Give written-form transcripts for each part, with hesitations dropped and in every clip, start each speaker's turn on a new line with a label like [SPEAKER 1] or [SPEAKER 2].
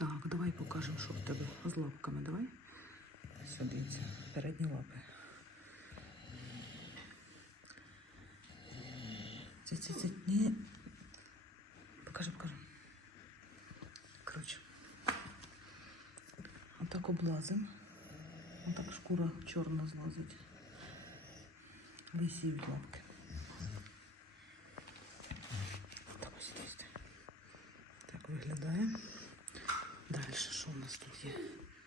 [SPEAKER 1] Так, давай покажемо, що в тебе з лапками. Давай. Сюди, дивіться, передні лапи. Це. Ні. Покажи. Коротше. Отак облазим. Отак шкура чорна злазить. Висіють лапки. Так ось десь. Так виглядає. Далі що у нас тут є?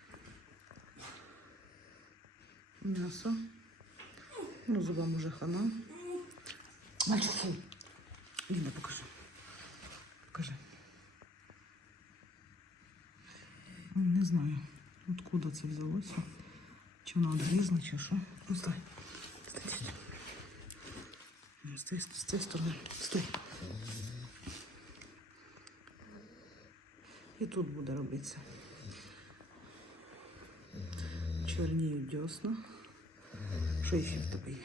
[SPEAKER 1] М'ясо. Ну, зубам уже хана. Мальчик, фу. Ліна, покажи. Не знаю, откуда це взялося. Чи воно відрізало, чи що. Ну, стой. З цієї сторони. Стой. І тут буде робитися. Чорніють дьосна. Що ще в тебе є?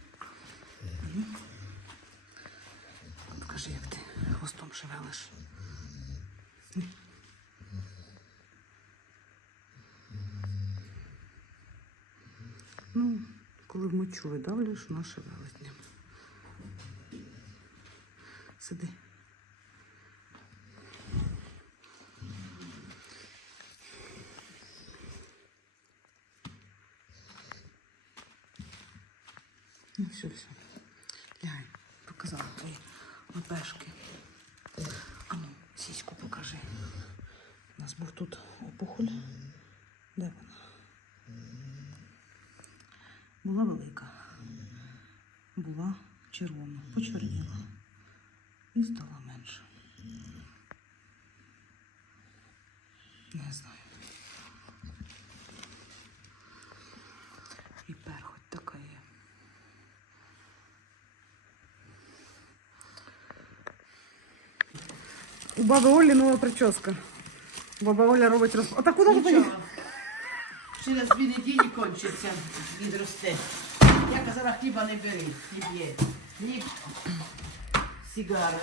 [SPEAKER 1] Покажи, як ти хвостом шевелиш. Ну, коли в мочу видавлюєш, вона шевелить ним. Сиди. Ну, все. Лягай, показала твої лепешки. А ну, сіську покажи. У нас був тут опухоль. Де вона? Була велика. Була червона. Почорніла. І стала менше. Не знаю. І перхоть така є. У баби Олі нова прическа. Баба Оля робить розпад. А так куди ти поїхала?
[SPEAKER 2] Через 2 неділі кончиться, відросте. Я казала, хліба не бери, хліб є. Хліб, сигара.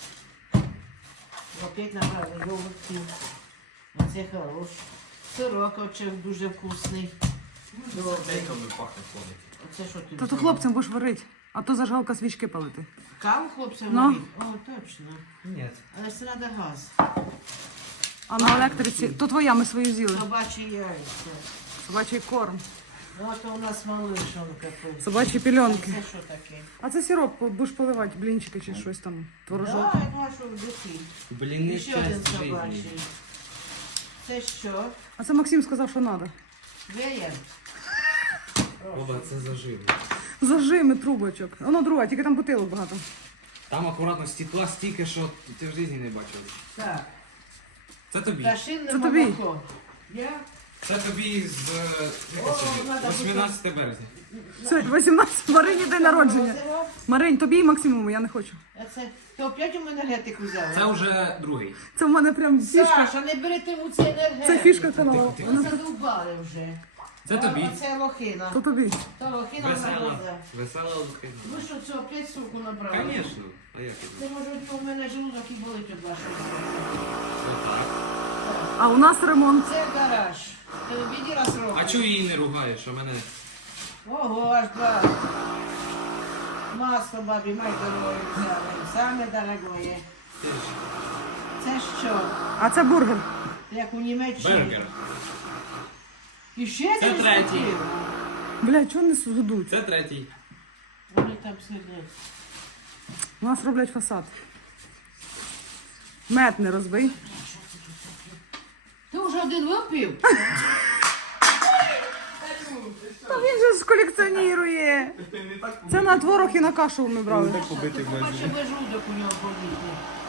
[SPEAKER 2] Опять набрали йогуртів. Оце хорош. Сирок очев дуже вкусний. Добрий. Оце що ти
[SPEAKER 1] Та то
[SPEAKER 2] взяла?
[SPEAKER 1] хлопцям будеш варити, а то зажгалка свічки палити.
[SPEAKER 2] Каву хлопцям
[SPEAKER 1] Ну.
[SPEAKER 2] варить? О, точно.
[SPEAKER 3] Ні.
[SPEAKER 2] Але ж це треба газ.
[SPEAKER 1] А на електриці, то твоя, ми свою з'їли.
[SPEAKER 2] Собачі яйця.
[SPEAKER 1] Собачий корм,
[SPEAKER 2] Ну, а то у нас малишонка тут.
[SPEAKER 1] собачі пільонки.
[SPEAKER 2] Це що таке?
[SPEAKER 1] А це сироп, будеш поливати, блінчики чи щось там, творожок.
[SPEAKER 2] Так, я що в духі.
[SPEAKER 3] Блін,
[SPEAKER 2] І ще один
[SPEAKER 3] часть
[SPEAKER 2] собачий.
[SPEAKER 3] житті.
[SPEAKER 2] Це що?
[SPEAKER 1] А це Максим сказав, що треба.
[SPEAKER 2] Веєр?
[SPEAKER 3] Оба, це заживо.
[SPEAKER 1] Зажими трубочок. Воно друга, тільки там бутилок багато.
[SPEAKER 3] Там акуратно стекла стільки, що ти в житті не бачив.
[SPEAKER 2] Так.
[SPEAKER 3] Це тобі.
[SPEAKER 2] Пташинне
[SPEAKER 1] Це тобі.
[SPEAKER 2] молоко. Я?
[SPEAKER 3] Це тобі з
[SPEAKER 2] О, надо
[SPEAKER 3] 18 березня.
[SPEAKER 1] Сьогодні 18, Марині день народження. Маринь, тобі і Максимову, я не хочу.
[SPEAKER 2] Ти опять у енергетику взяла?
[SPEAKER 3] Це вже другий.
[SPEAKER 1] Це в мене прям фішка.
[SPEAKER 2] Саша, не берете у це енергетику.
[SPEAKER 1] Це фішка каналу.
[SPEAKER 2] Ви задовбали вже.
[SPEAKER 3] Це тобі.
[SPEAKER 2] Оце лохина.
[SPEAKER 1] То тобі.
[SPEAKER 2] То лохина на
[SPEAKER 3] Весела.
[SPEAKER 2] глаза.
[SPEAKER 3] Весела лухина.
[SPEAKER 2] Ви що, це опять суку набрали?
[SPEAKER 3] Звісно. А як це?
[SPEAKER 2] Це може у мене желудок і болить від вашого.
[SPEAKER 3] Отак.
[SPEAKER 1] А у нас ремонт.
[SPEAKER 2] Це гараж. Ти виділа срок?
[SPEAKER 3] А чого її не ругаєш? А мене...
[SPEAKER 2] Ого, аж два. Масло бабі, май дорогою взяли. Саме дорогое.
[SPEAKER 3] Ти ж...
[SPEAKER 2] Це що?
[SPEAKER 1] А це бургер.
[SPEAKER 2] Як у Німеччині.
[SPEAKER 3] Бергер.
[SPEAKER 2] І ще
[SPEAKER 3] Це
[SPEAKER 2] один
[SPEAKER 3] третій.
[SPEAKER 2] купив.
[SPEAKER 1] Бля, чого не судуть?
[SPEAKER 3] Це третій.
[SPEAKER 2] Вони там сидять.
[SPEAKER 1] У нас роблять фасад. Мед не розбий.
[SPEAKER 2] Ти вже один випив?
[SPEAKER 1] Та він же ж колекціонує. Це на творог і на кашу ми брали.
[SPEAKER 2] Бачу, ви жудок у нього болить.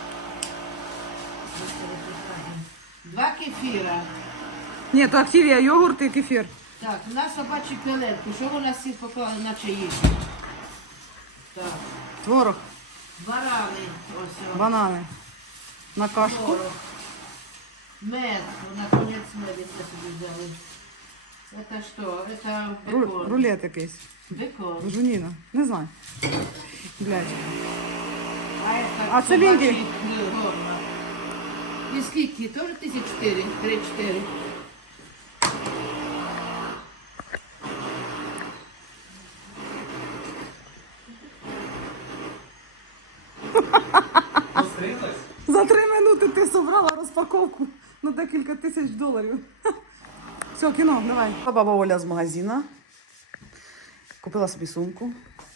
[SPEAKER 2] 2 кефіра.
[SPEAKER 1] Ні, то активія, йогурт і кефір.
[SPEAKER 2] Так, на собачі пелетки. Що ви у нас всіх поклали, наче їжу? Так.
[SPEAKER 1] Творог,
[SPEAKER 2] Барани. Ось. о.
[SPEAKER 1] банани. На кашку.
[SPEAKER 2] Творог. Мед. Наконец мед, если собі взяли. Это что? Это бекон.
[SPEAKER 1] Рулет якийсь.
[SPEAKER 2] Бекон.
[SPEAKER 1] Жуніна. Не знаю. Блядь.
[SPEAKER 2] А это
[SPEAKER 1] А це
[SPEAKER 2] собачий
[SPEAKER 1] ліньки?
[SPEAKER 2] горно. Тобі скільки? Теж 1004? 3-4?
[SPEAKER 3] Постриглась?
[SPEAKER 1] За 3 минути ти зібрала розпаковку на декілька тисяч доларів. Все, кіно, давай. Баба Оля з магазину. Купила собі сумку.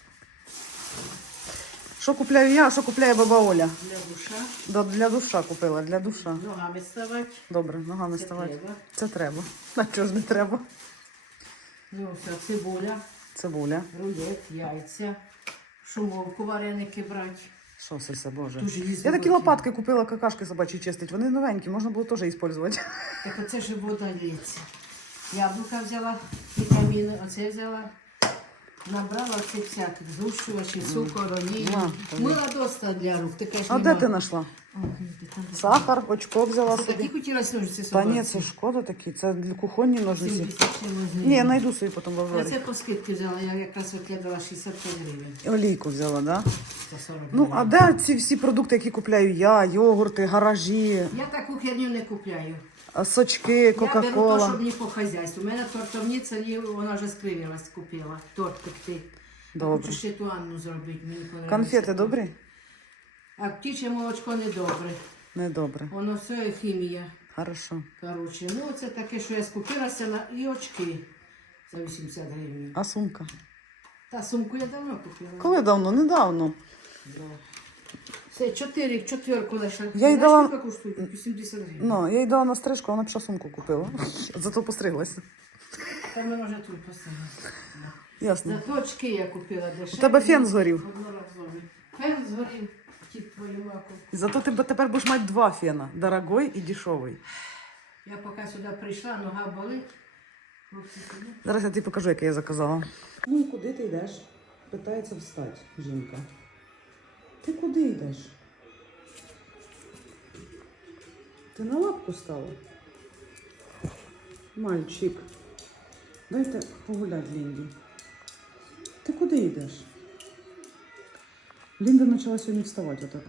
[SPEAKER 1] Що купляю я, а що купляє баба Оля?
[SPEAKER 2] Для душа.
[SPEAKER 1] Для душа купила, для душа.
[SPEAKER 2] Ногами ставати.
[SPEAKER 1] Добре, ногами
[SPEAKER 2] Це
[SPEAKER 1] ставати.
[SPEAKER 2] треба.
[SPEAKER 1] Це треба. А чого ж не треба?
[SPEAKER 2] Ну, все, цибуля,
[SPEAKER 1] Цибуля.
[SPEAKER 2] рулет, яйця, шумовку, вареники брати.
[SPEAKER 1] Що це все, Боже?
[SPEAKER 2] Дуже їздила.
[SPEAKER 1] Я такі лопатки купила, какашки собачі чистить. Вони новенькі, можна було теж використовувати.
[SPEAKER 2] Так оце ж вода лється. Яблука взяла, вітаміни, оце взяла. Набрала оце всяких згущувачів, цукор, олію. Мила доста для рук. Ти кажеш,
[SPEAKER 1] А де ти знайшла? Сахар, очко взяла
[SPEAKER 2] Такі
[SPEAKER 1] собі.
[SPEAKER 2] хотілося ножиці
[SPEAKER 1] Та
[SPEAKER 2] собаці.
[SPEAKER 1] ні, це шкода такі, це для кухонні ножниці.
[SPEAKER 2] 70 чимось
[SPEAKER 1] Ні, я знайду собі потім в
[SPEAKER 2] А
[SPEAKER 1] Аврорі.
[SPEAKER 2] це по скидці взяла, я якраз викидала 65 гривень.
[SPEAKER 1] Олійку взяла, да?
[SPEAKER 2] За 40
[SPEAKER 1] Ну,
[SPEAKER 2] гривень.
[SPEAKER 1] а де ці всі продукти, які купляю я? Йогурти, гаражі,
[SPEAKER 2] Я таку херню не купляю.
[SPEAKER 1] сочки,
[SPEAKER 2] Я беру то,
[SPEAKER 1] Кока-Кола.
[SPEAKER 2] що мені по хазяйству. У мене тортовниця, вона вже скривилась, купила. Торт пекти.
[SPEAKER 1] Добре.
[SPEAKER 2] Хочу ще ту Анну зробити, мені подобається.
[SPEAKER 1] Конфети добрі?
[SPEAKER 2] А птіче молочко недобре.
[SPEAKER 1] Недобре.
[SPEAKER 2] Воно все хімія.
[SPEAKER 1] Хорошо.
[SPEAKER 2] Коротше, ну це таке, що я скупилася на і очки за 80 гривень.
[SPEAKER 1] А сумка?
[SPEAKER 2] Та сумку я давно купила.
[SPEAKER 1] Коли давно? Недавно.
[SPEAKER 2] Да. Це 4 знайшла.
[SPEAKER 1] Я їй
[SPEAKER 2] Знаєш,
[SPEAKER 1] дала-
[SPEAKER 2] скільки коштує? 80 гривень.
[SPEAKER 1] Ну, я їй дала на стрижку, а вона пішла сумку купила. Зато постриглася.
[SPEAKER 2] Там ми вже тут поставили.
[SPEAKER 1] Ясно.
[SPEAKER 2] Зато очки я купила дешеві.
[SPEAKER 1] У тебе фен згорів.
[SPEAKER 2] Одноразовий. Фен згорів, тіп твою маку.
[SPEAKER 1] Зато ти тепер будеш мати 2 фена. Дорогой і дешевий.
[SPEAKER 2] Я поки сюди прийшла, нога болить. Хлопці сидять.
[SPEAKER 1] Зараз я тобі покажу, яке я заказала. Ну і куди ти йдеш? Питається встати жінка. Ти куди йдеш? Ти на лапку стала? Мальчик. Дайте погуляти Лінді. Ти куди йдеш? Лінда почала сьогодні вставати отак.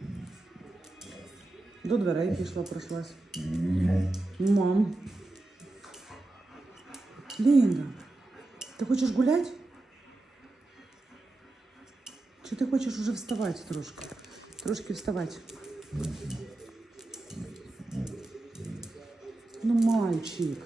[SPEAKER 1] До дверей пішла, пройшлась. Мам. Лінда, ти хочеш гуляти? Чи ти хочеш уже вставати трошки? Трошки вставати. Ну, мальчик.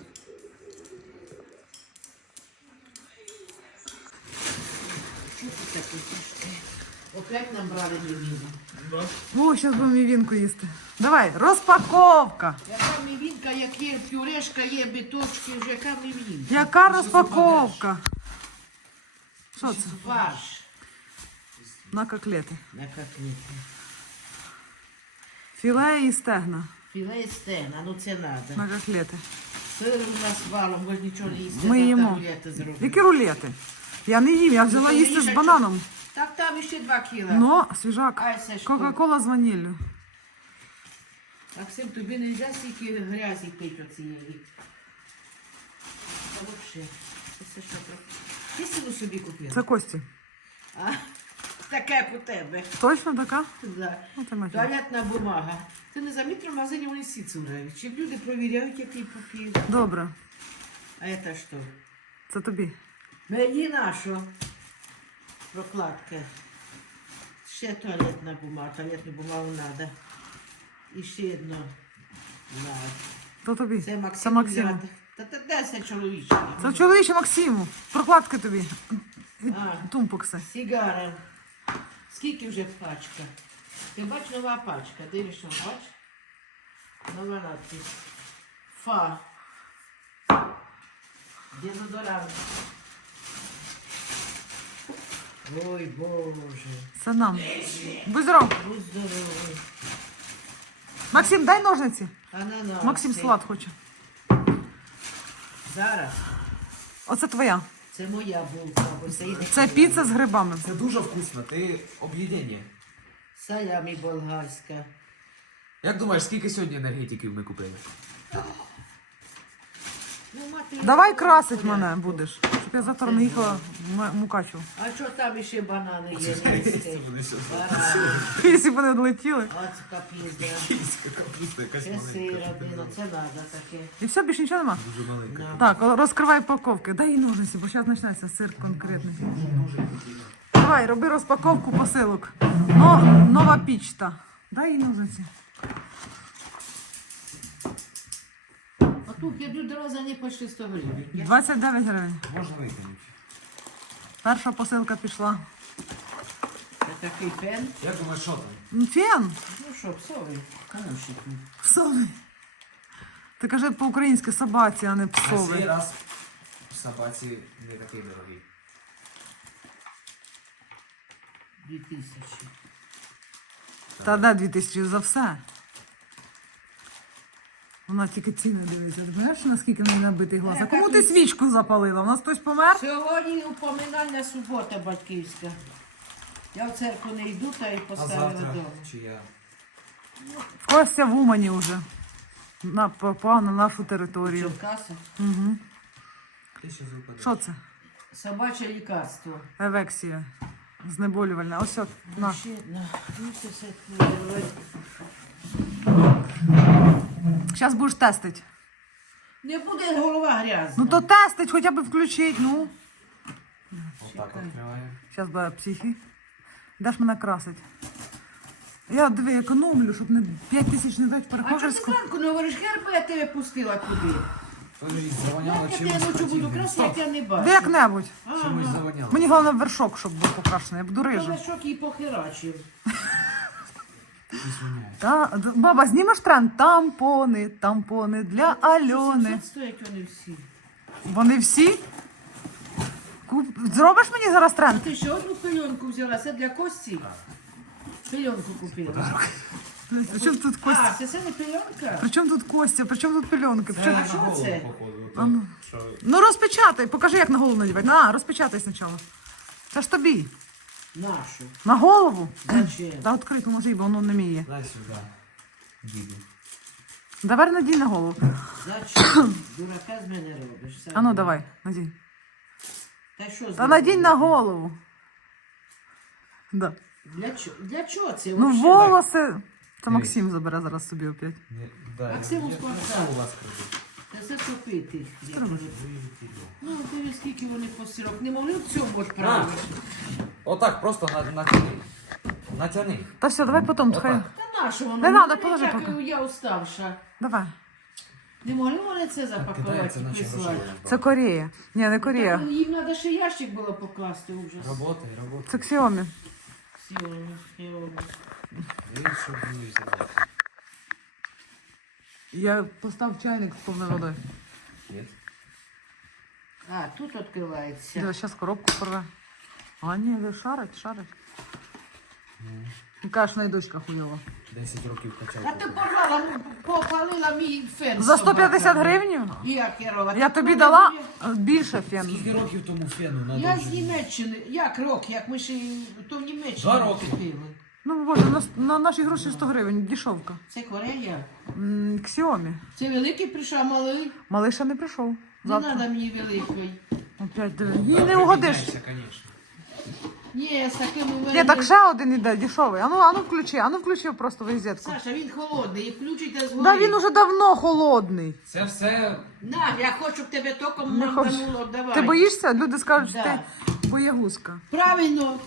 [SPEAKER 2] Що тут таке тяжке? Опять нам брали мівіну.
[SPEAKER 1] О, зараз будемо мівінку їсти. Давай, розпаковка.
[SPEAKER 2] Яка мівінка, як є пюрешка, є біточки, вже яка мівінка?
[SPEAKER 1] Яка розпаковка? Що це?
[SPEAKER 2] Фарш.
[SPEAKER 1] На котлети.
[SPEAKER 2] На котлети.
[SPEAKER 1] Філе і стегна
[SPEAKER 2] Філе і стегна, ну це треба.
[SPEAKER 1] на котлети.
[SPEAKER 2] Сир у нас валом, бо ж нічого не їсти.
[SPEAKER 1] Ми
[SPEAKER 2] завтра
[SPEAKER 1] їмо.
[SPEAKER 2] рулети зробимо.
[SPEAKER 1] Які рулети? Я не їм, я взяла
[SPEAKER 2] Ну, то
[SPEAKER 1] їсти з
[SPEAKER 2] їж, а
[SPEAKER 1] бананом.
[SPEAKER 2] Так там ще 2 кіла.
[SPEAKER 1] Ну, свіжак.
[SPEAKER 2] Ай, це що?
[SPEAKER 1] Кока-кола з ваніллю.
[SPEAKER 2] Максим, тобі не можна стільки грязі пити оцієї. Та взагалі. Це що таке? Ти силу собі купила?
[SPEAKER 1] Це Кості.
[SPEAKER 2] А? Таке як у тебе.
[SPEAKER 1] Точно така?
[SPEAKER 2] Да.
[SPEAKER 1] Ну, ти мафія.
[SPEAKER 2] Туалетна бумага. Ти не замітив, в магазині вони всі цурають. Чи люди провіряють, який папір?
[SPEAKER 1] Добре,
[SPEAKER 2] А це що?
[SPEAKER 1] це тобі.
[SPEAKER 2] Мені нащо? Прокладка. Ще туалетна бумага. Туалетну бумагу треба. І ще одно. На.
[SPEAKER 1] То тобі.
[SPEAKER 2] Це Максим.
[SPEAKER 1] Це Максиму.
[SPEAKER 2] Та де це чоловіче?
[SPEAKER 1] Це чоловіче Максиму. Прокладки тобі.
[SPEAKER 2] А.
[SPEAKER 1] Тумпокси.
[SPEAKER 2] Сігара. Скільки вже пачка? Ти бач, нова пачка. Дивишся, бач? Нова надпись. Фа. Дезодорант. Ой, Боже.
[SPEAKER 1] Це нам. Будь здоров.
[SPEAKER 2] Будь здоровий.
[SPEAKER 1] Максим, дай ножниці.
[SPEAKER 2] Ананас.
[SPEAKER 1] Максим салат хоче.
[SPEAKER 2] Зараз.
[SPEAKER 1] Оце твоя.
[SPEAKER 2] Це моя булка. Бо
[SPEAKER 1] Це піца з грибами.
[SPEAKER 3] Це дуже вкусно, ти об'єднання.
[SPEAKER 2] Салямі болгарська.
[SPEAKER 3] Як думаєш, скільки сьогодні енергетиків ми купили?
[SPEAKER 2] Ну, мати,
[SPEAKER 1] Давай
[SPEAKER 2] я
[SPEAKER 1] красить
[SPEAKER 2] порядку.
[SPEAKER 1] мене будеш, щоб я завтра не їхала в Мукачево.
[SPEAKER 2] А що там ще банани є? Низькі?
[SPEAKER 3] Буде сюди.
[SPEAKER 2] Барани.
[SPEAKER 1] Якщо б вони відлетіли.
[SPEAKER 2] Оце капізда.
[SPEAKER 3] Київська капуста, якась
[SPEAKER 2] Це
[SPEAKER 3] маленька.
[SPEAKER 2] сир один, це треба таке.
[SPEAKER 1] І все, більше нічого нема?
[SPEAKER 3] Дуже маленька.
[SPEAKER 1] Так, розкривай упаковки. Дай їй ножниці, бо зараз почнеться сир конкретний. Давай, роби розпаковку посилок. Нова пічта. Дай їй ножниці.
[SPEAKER 2] А тут йдуть до разу не по 100 гривень.
[SPEAKER 1] 29 гривень.
[SPEAKER 3] Можна викинути.
[SPEAKER 1] Перша посилка пішла.
[SPEAKER 2] Це такий пен.
[SPEAKER 3] Я думаю, що там?
[SPEAKER 1] Фен.
[SPEAKER 2] Ну що, псовий? Камушик.
[SPEAKER 1] Псовий. Ти кажи по-українськи собаці, а не
[SPEAKER 3] На цей
[SPEAKER 1] псовий.
[SPEAKER 3] раз собаці не такий дорогий.
[SPEAKER 2] 2000.
[SPEAKER 1] Та де 2000 за все. Вона тільки ціни дивиться. Ти знаєш, наскільки в неї набитий глаз? А кому ти свічку запалила? У нас хтось помер?
[SPEAKER 2] Сьогодні упоминальна субота батьківська. Я в церкву не йду, та й
[SPEAKER 3] А
[SPEAKER 2] поставила
[SPEAKER 3] завтра
[SPEAKER 2] вдома.
[SPEAKER 3] чи я?
[SPEAKER 1] Костя в Умані вже. Попав на нашу територію.
[SPEAKER 2] Черкаса.
[SPEAKER 1] Угу.
[SPEAKER 3] Ти ще зупиниш.
[SPEAKER 1] Що це?
[SPEAKER 2] Собаче лікарство.
[SPEAKER 1] Евексія. Знеболювальна. Ось от, на.
[SPEAKER 2] Ще одна. Ну, це все твоє.
[SPEAKER 1] Зараз будеш тестити.
[SPEAKER 2] Не буде голова грязна.
[SPEAKER 1] Ну то тестить, хоча б включить, ну.
[SPEAKER 3] Отак відкриваю.
[SPEAKER 1] Зараз буде психі. Де ж мене красить? Я диви, економлю, щоб не 5000 не дати
[SPEAKER 2] А чого ти
[SPEAKER 1] перехожерську.
[SPEAKER 2] зранку не говориш, герби я тебе пустила туди?
[SPEAKER 3] Подожди, завоняло
[SPEAKER 2] Як я
[SPEAKER 3] чимось
[SPEAKER 2] тебе ночі буду
[SPEAKER 3] противним.
[SPEAKER 2] красити, як я не
[SPEAKER 1] Де
[SPEAKER 2] бачу.
[SPEAKER 1] як-небудь.
[SPEAKER 3] Чимось завоняло.
[SPEAKER 1] Мені головне вершок, щоб був покрашений. Я буду рижа.
[SPEAKER 2] Шок її похерачив.
[SPEAKER 3] Щось воняє.
[SPEAKER 1] Баба, знімеш тренд? Тампони, тампони для Альони.
[SPEAKER 2] 700 стоять вони всі.
[SPEAKER 1] Вони всі? Зробиш мені зараз тренд?
[SPEAKER 2] Ти ще одну пильонку взяла, це для Кості? Пильонку купила.
[SPEAKER 1] При чому тут
[SPEAKER 2] А,
[SPEAKER 1] Костя?
[SPEAKER 2] це не пильонка?
[SPEAKER 1] При чому тут Костя? При чому тут пельонки? При чому-
[SPEAKER 3] на
[SPEAKER 2] що
[SPEAKER 3] голову,
[SPEAKER 2] це?
[SPEAKER 3] походу.
[SPEAKER 1] А ну.
[SPEAKER 3] Що?
[SPEAKER 1] Ну розпечатай, покажи, як на голову надівати. На, розпечатай спочатку. Це ж тобі.
[SPEAKER 2] Нашу.
[SPEAKER 1] На голову?
[SPEAKER 2] Зачем?
[SPEAKER 1] Та відкрито може, бо воно не міє.
[SPEAKER 3] Дай сюди. Діду.
[SPEAKER 1] Давай надій на голову.
[SPEAKER 2] Зачем? Дурака з мене робиш. Сам.
[SPEAKER 1] А ну давай, надій.
[SPEAKER 2] Та що
[SPEAKER 1] Та
[SPEAKER 2] зробиш?
[SPEAKER 1] надій на голову. Да.
[SPEAKER 2] Для чого це?
[SPEAKER 1] Ну
[SPEAKER 2] вообще?
[SPEAKER 1] волоси. Це Максим забере зараз собі опять.
[SPEAKER 2] Максиму
[SPEAKER 3] я
[SPEAKER 2] складно.
[SPEAKER 3] у вас краду.
[SPEAKER 2] Та це купити. Ну, дивись, скільки вони постірок. Не могли в цьому ж правильно.
[SPEAKER 3] Отак, просто натяни. Натяни.
[SPEAKER 1] Та все, давай потім.
[SPEAKER 3] Отак.
[SPEAKER 1] Хай.
[SPEAKER 2] Та на що воно?
[SPEAKER 1] Не надо,
[SPEAKER 2] Мені
[SPEAKER 1] положи
[SPEAKER 2] дякую,
[SPEAKER 1] поки.
[SPEAKER 2] Я уставша.
[SPEAKER 1] Давай.
[SPEAKER 2] Не могли вони це запакувати
[SPEAKER 3] Кидається,
[SPEAKER 2] і
[SPEAKER 3] наче
[SPEAKER 2] прислати?
[SPEAKER 3] грошей.
[SPEAKER 1] Це Корея. Ні, не Корея.
[SPEAKER 2] Так, їм треба ще ящик було покласти, ужас.
[SPEAKER 3] Работай, работай.
[SPEAKER 1] Це Xiaomi.
[SPEAKER 2] Сьогодні.
[SPEAKER 3] Видиш, щоб вони взяли.
[SPEAKER 1] Я постав чайник з повною водою.
[SPEAKER 3] Ні?
[SPEAKER 2] А, тут відкривається.
[SPEAKER 1] Дивись, зараз коробку порве. А ні, ви шарить. Ну, кажеш, найдочка хуйова.
[SPEAKER 3] 10 років качав.
[SPEAKER 2] А ти порвала, попалила мій фен.
[SPEAKER 1] За
[SPEAKER 2] собака.
[SPEAKER 1] 150 гривень?
[SPEAKER 2] Я керова.
[SPEAKER 1] Я
[SPEAKER 2] Так
[SPEAKER 1] тобі
[SPEAKER 2] мене
[SPEAKER 1] дала
[SPEAKER 2] буде-
[SPEAKER 1] більше фен.
[SPEAKER 3] Скільки років тому фену надо?
[SPEAKER 2] Я з Німеччини. Як рок, як ми ще то в Німеччині
[SPEAKER 3] 2 роки.
[SPEAKER 2] купили.
[SPEAKER 1] Ну, боже, на наші гроші 100 гривень, дешевка.
[SPEAKER 2] Це Корея.
[SPEAKER 1] Xiaomi.
[SPEAKER 2] Це великий прийшов, малий.
[SPEAKER 1] Малий ще не прийшов.
[SPEAKER 2] Не
[SPEAKER 1] Завтра.
[SPEAKER 2] треба мені великий.
[SPEAKER 1] Опять диви. Їй не угодиш.
[SPEAKER 3] Звісно.
[SPEAKER 2] Ні, з таким у мене.
[SPEAKER 1] Ні, так ще один іде, дешевий. Ану включи просто візитку.
[SPEAKER 2] Саша, він холодний, і включите згори.
[SPEAKER 1] Да він уже давно холодний.
[SPEAKER 3] Це все
[SPEAKER 2] На, я хочу, щоб тебе током
[SPEAKER 1] Не хочу.
[SPEAKER 2] мордануло, давай.
[SPEAKER 1] Ти боїшся? Люди скажуть, що
[SPEAKER 2] Да.
[SPEAKER 1] ти боягузка.
[SPEAKER 2] Правильно.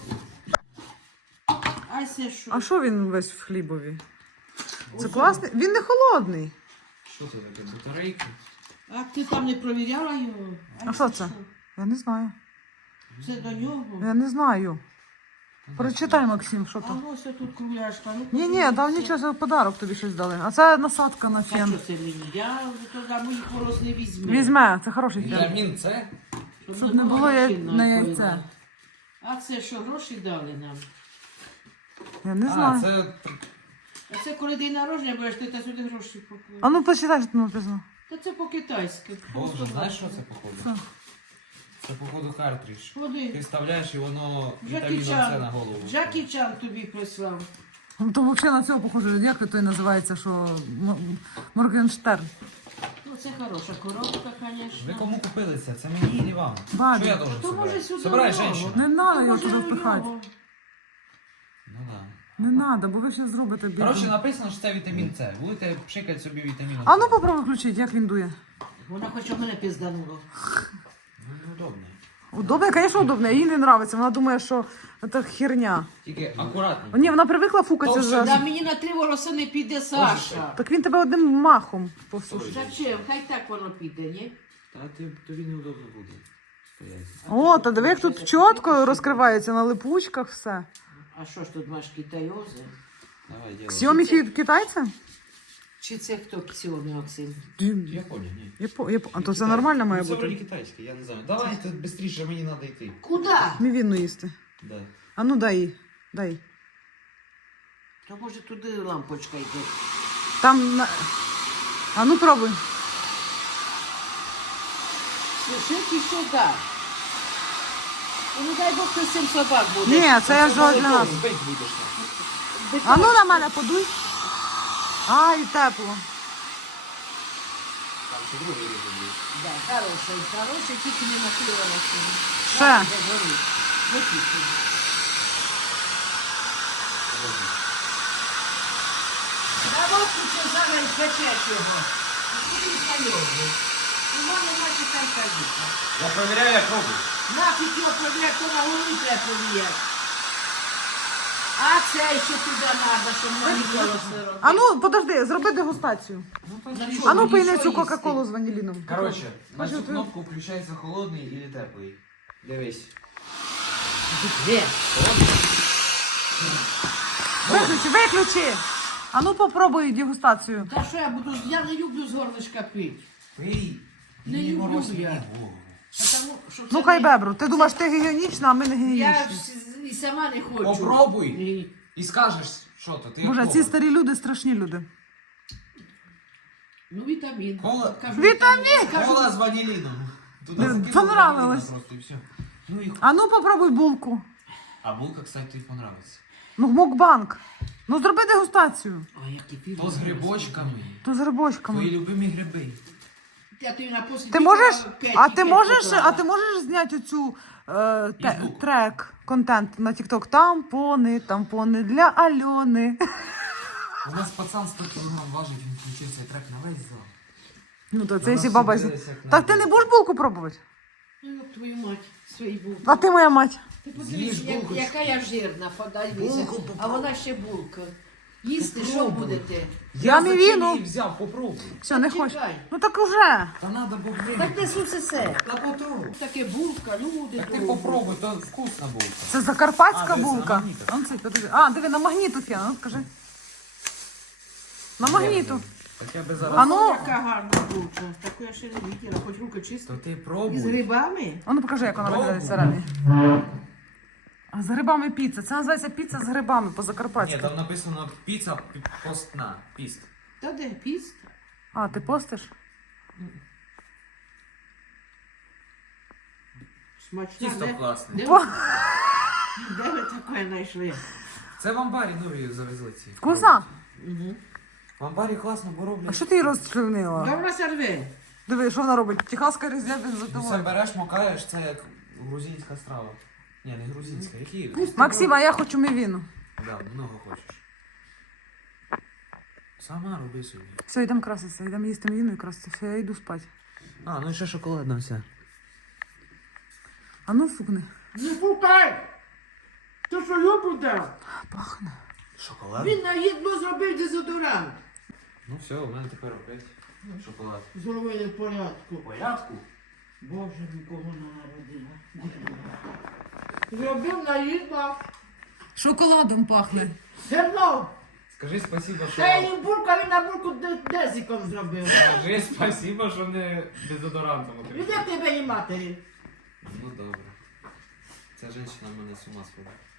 [SPEAKER 2] А це що?
[SPEAKER 1] А що він весь в хлібові? Це класний. Він не холодний.
[SPEAKER 3] що це таке? Батарейки?
[SPEAKER 2] А ти там не провіряла його?
[SPEAKER 1] А що це? Я не знаю.
[SPEAKER 2] Це до нього?
[SPEAKER 1] Я не знаю. Прочитай, Максим, що
[SPEAKER 2] А
[SPEAKER 1] там.
[SPEAKER 2] ось тут кругляшка. Ну,
[SPEAKER 1] Ні, там нічого, це подарок тобі щось дали. А це насадка на
[SPEAKER 2] А
[SPEAKER 1] фен.
[SPEAKER 2] що це мені? Я туди моїх волос не візьму.
[SPEAKER 1] Візьме, це хороший фен.
[SPEAKER 3] Вітамін С?
[SPEAKER 1] Щоб не було на яйце.
[SPEAKER 2] А це що, гроші дали нам?
[SPEAKER 1] Я не
[SPEAKER 3] А,
[SPEAKER 1] знаю.
[SPEAKER 3] це
[SPEAKER 2] А це коли день народження будеш, ти та сюди гроші поклав.
[SPEAKER 1] А ну почитай, що там написано.
[SPEAKER 2] Та це по-китайськи.
[SPEAKER 3] Боже, знаєш, що це походу? Це походу картридж. Ти
[SPEAKER 2] Ходи.
[SPEAKER 3] вставляєш і воно
[SPEAKER 2] Джекі
[SPEAKER 3] вітаміном С на
[SPEAKER 2] Чан.
[SPEAKER 3] голову.
[SPEAKER 2] Джекі Чан тобі прислав.
[SPEAKER 1] Ну, то взагалі на цього похоже, як той називається, що Моргенштерн.
[SPEAKER 2] Ну Оце хороша коробка,
[SPEAKER 3] Ви
[SPEAKER 2] звісно.
[SPEAKER 3] кому купили це? Це мені і вам.
[SPEAKER 1] Бабі.
[SPEAKER 3] Що я должен
[SPEAKER 2] То може
[SPEAKER 3] собирати?
[SPEAKER 2] сюди.
[SPEAKER 3] Собирай,
[SPEAKER 2] в нього.
[SPEAKER 3] женщина.
[SPEAKER 1] Не треба
[SPEAKER 2] То
[SPEAKER 1] його
[SPEAKER 2] може
[SPEAKER 1] туди
[SPEAKER 2] в
[SPEAKER 1] впихати.
[SPEAKER 2] нього.
[SPEAKER 3] Ну да.
[SPEAKER 1] Не треба, бо ви ще зробите біду.
[SPEAKER 3] Коротше, написано, що це вітамін С. Будете пшикати собі вітамін С.
[SPEAKER 1] А ну попробуй включити, як він дує.
[SPEAKER 2] Вона хоче мене піздануло.
[SPEAKER 3] Ну, удобно.
[SPEAKER 1] Удобно, звісно, удобно. Їй не подобається. Вона думає, що це херня.
[SPEAKER 3] Тільки акуратно.
[SPEAKER 1] Ні, вона привикла фукатися
[SPEAKER 3] То
[SPEAKER 1] за.
[SPEAKER 2] Да мені на 3 волоси не піде Саша.
[SPEAKER 1] Так він тебе одним махом посушить.
[SPEAKER 2] Зачем? Хай так воно піде, ні?
[SPEAKER 3] Та тобі неудобно буде. Стоять.
[SPEAKER 1] О, та диви, як тут чітко розкривається на липучках все.
[SPEAKER 2] А що ж тут маєш китайози?
[SPEAKER 3] Давай, делай.
[SPEAKER 1] Xiaomi китайця?
[SPEAKER 2] Чи це хто Xiaomi, Максим?
[SPEAKER 3] Японія, ні.
[SPEAKER 1] А то це нормально має
[SPEAKER 3] Ну, це вроді
[SPEAKER 1] бути.
[SPEAKER 3] китайське, я не знаю. Давайте швидше, мені треба йти.
[SPEAKER 2] Куди?
[SPEAKER 1] Мівіну їсти.
[SPEAKER 3] Да.
[SPEAKER 1] А ну дай їй. Дай.
[SPEAKER 2] То може туди лампочка йде.
[SPEAKER 1] Там на... А ну пробуй.
[SPEAKER 2] Слушайте, що так? Ну, не дай Бог, хтось 7 собак буде.
[SPEAKER 1] Ні, це я вже для нас.
[SPEAKER 3] Бить будеш там.
[SPEAKER 1] А ну на мене подуй. Ай, тепло.
[SPEAKER 3] Там ще другий рівень є.
[SPEAKER 2] Да, хороший, тільки не накривалося.
[SPEAKER 1] Ще.
[SPEAKER 2] На водку це зараз печеш його. І він знайомий. У мене наче там кадіка.
[SPEAKER 3] Я перевіряю, як роблю.
[SPEAKER 2] Нафіг його провіряти, то на голові треба провіряти. А це ще туди треба, щоб монітору все робити.
[SPEAKER 1] А ну, подожди, зроби дегустацію. А ну пийни цю Кока-Колу з ваніліном.
[SPEAKER 3] Коротше, на
[SPEAKER 1] Бачу,
[SPEAKER 3] цю
[SPEAKER 1] ти-
[SPEAKER 3] кнопку включається холодний і теплий. Дивись.
[SPEAKER 2] Де?
[SPEAKER 1] Виключи. А ну попробуй дегустацію.
[SPEAKER 2] Та що я буду, я не люблю з горлышка пити.
[SPEAKER 3] Пий.
[SPEAKER 2] Не
[SPEAKER 3] І
[SPEAKER 2] люблю
[SPEAKER 3] морозь
[SPEAKER 2] я.
[SPEAKER 3] мені голову.
[SPEAKER 2] Потому, що
[SPEAKER 1] Ну
[SPEAKER 2] це
[SPEAKER 1] хай
[SPEAKER 2] не-
[SPEAKER 1] бебру. Ти думаєш, ти гігієнічна, а ми не
[SPEAKER 2] Я
[SPEAKER 1] гігієнічні.
[SPEAKER 2] і сама не хочу.
[SPEAKER 3] Попробуй.
[SPEAKER 2] Ні.
[SPEAKER 3] І скажеш, що то. Ти
[SPEAKER 1] Боже,
[SPEAKER 3] як
[SPEAKER 1] ці
[SPEAKER 3] Вова.
[SPEAKER 1] старі люди страшні люди.
[SPEAKER 2] Ну, вітамін.
[SPEAKER 3] Кола-
[SPEAKER 2] Кажу,
[SPEAKER 1] Вітамін!
[SPEAKER 2] Кажу,
[SPEAKER 3] Кола з ваніліном. Туди
[SPEAKER 1] Не
[SPEAKER 3] закинули
[SPEAKER 1] понравилось.
[SPEAKER 3] ваніліна просто і все. Ну і...
[SPEAKER 1] А ну попробуй булку.
[SPEAKER 3] А булка, кстати, тобі понравиться.
[SPEAKER 1] Ну, мукбанк. Ну зроби дегустацію.
[SPEAKER 2] а які пів.
[SPEAKER 3] То з грибочками.
[SPEAKER 1] То з
[SPEAKER 3] Твої
[SPEAKER 1] грибочками.
[SPEAKER 3] любимі гриби.
[SPEAKER 2] Я тобі на после
[SPEAKER 1] Ти
[SPEAKER 2] відео
[SPEAKER 1] можеш,
[SPEAKER 2] п'ять
[SPEAKER 1] а
[SPEAKER 2] і
[SPEAKER 1] ти
[SPEAKER 2] п'ять
[SPEAKER 1] можеш,
[SPEAKER 2] поклала.
[SPEAKER 1] а ти можеш зняти оцю
[SPEAKER 3] Із
[SPEAKER 1] трек, контент на TikTok? Тампони для Альони.
[SPEAKER 3] У нас пацан 100 кг важить, він включив цей трек на весь зал.
[SPEAKER 1] Ну то
[SPEAKER 3] У
[SPEAKER 1] це
[SPEAKER 3] нас
[SPEAKER 1] якщо баба.
[SPEAKER 3] всі дивилися, як
[SPEAKER 1] Так
[SPEAKER 3] на-
[SPEAKER 1] ти не будеш булку пробувати?
[SPEAKER 2] Ну, як твою мать, свої булки.
[SPEAKER 1] А ти моя мать.
[SPEAKER 2] Ти
[SPEAKER 3] З'їж
[SPEAKER 2] подивись,
[SPEAKER 3] булку.
[SPEAKER 2] яка я жирна, подивися. А вона ще булка. Їсти що
[SPEAKER 3] Попробуй.
[SPEAKER 2] будете?
[SPEAKER 1] Я
[SPEAKER 3] зачем
[SPEAKER 1] мівіну.
[SPEAKER 3] її взяв, попробуй.
[SPEAKER 1] Все, не
[SPEAKER 2] Чекай.
[SPEAKER 1] хочу. Ну так уже.
[SPEAKER 3] Та надо бо
[SPEAKER 2] Так
[SPEAKER 3] время.
[SPEAKER 2] де сусе?
[SPEAKER 3] Та попробуй.
[SPEAKER 2] Таке булка, люди.
[SPEAKER 3] Так ти
[SPEAKER 2] добрі.
[SPEAKER 3] попробуй, то вкусна булка.
[SPEAKER 1] Це закарпатська
[SPEAKER 3] А, дивись,
[SPEAKER 1] булка.
[SPEAKER 3] на магнітах.
[SPEAKER 1] А, ну, це, подожди. А, диви, на магніту фіна, ну скажи. На магніту.
[SPEAKER 3] Так я би
[SPEAKER 1] А
[SPEAKER 3] зараз...
[SPEAKER 1] ну,
[SPEAKER 2] Яка гарна булка. Таку я ще не бачила, хоч руки чисті.
[SPEAKER 3] То ти
[SPEAKER 2] І з
[SPEAKER 3] пробуй.
[SPEAKER 2] грибами?
[SPEAKER 1] а ну покажи, як вона
[SPEAKER 3] Пробуй.
[SPEAKER 1] виглядає всередині. А з грибами піца. Це називається піца з грибами
[SPEAKER 3] Ні,
[SPEAKER 1] по-закарпатськи.
[SPEAKER 3] там написано піца постна. Піст.
[SPEAKER 2] Та де, піст?
[SPEAKER 1] А, ти постиш?
[SPEAKER 2] Смачна,
[SPEAKER 3] Тісто
[SPEAKER 2] де?
[SPEAKER 3] класне.
[SPEAKER 2] Де,
[SPEAKER 1] По-
[SPEAKER 2] де ви таке знайшли?
[SPEAKER 3] Це в амбарі нові завезли ці.
[SPEAKER 1] Вкусна?
[SPEAKER 2] Угу.
[SPEAKER 3] В амбарі класно, бо
[SPEAKER 1] А
[SPEAKER 3] роблять.
[SPEAKER 1] що ти її розчленила?
[SPEAKER 2] Добре серве.
[SPEAKER 1] Диви, що вона робить? Техаска різня
[SPEAKER 3] Ну, це
[SPEAKER 1] бензотовар.
[SPEAKER 3] береш, макаєш, це як грузинська страва. Ні, не грузинська, які?
[SPEAKER 1] Максим, а я хочу мівіну.
[SPEAKER 3] Да, много хочеш. Сама роби собі.
[SPEAKER 1] Все, йдемо краситися, йдемо їсти мівіну і краситися. Все, я йду спати.
[SPEAKER 3] А, ну і ще шоколадна вся.
[SPEAKER 1] А ну фукни.
[SPEAKER 2] Не пукай! То що любите?
[SPEAKER 1] Пахне.
[SPEAKER 3] Шоколад?
[SPEAKER 2] Він на їдло зробив дезодорант.
[SPEAKER 3] Ну все, у мене тепер опять шоколад.
[SPEAKER 2] Зробили в порядку.
[SPEAKER 3] В порядку?
[SPEAKER 2] Боже, нікого не народила. Зробив на їдло.
[SPEAKER 1] Шоколадом пахне.
[SPEAKER 2] Зерно.
[SPEAKER 3] Скажи спасибо, що...
[SPEAKER 2] Та й бурка, він на бурку дезиком зробив.
[SPEAKER 3] Скажи спасибо, що не дезодорантом
[SPEAKER 2] Іде тебе і матері.
[SPEAKER 3] Ну добре. Ця жінка мене з ума сводить.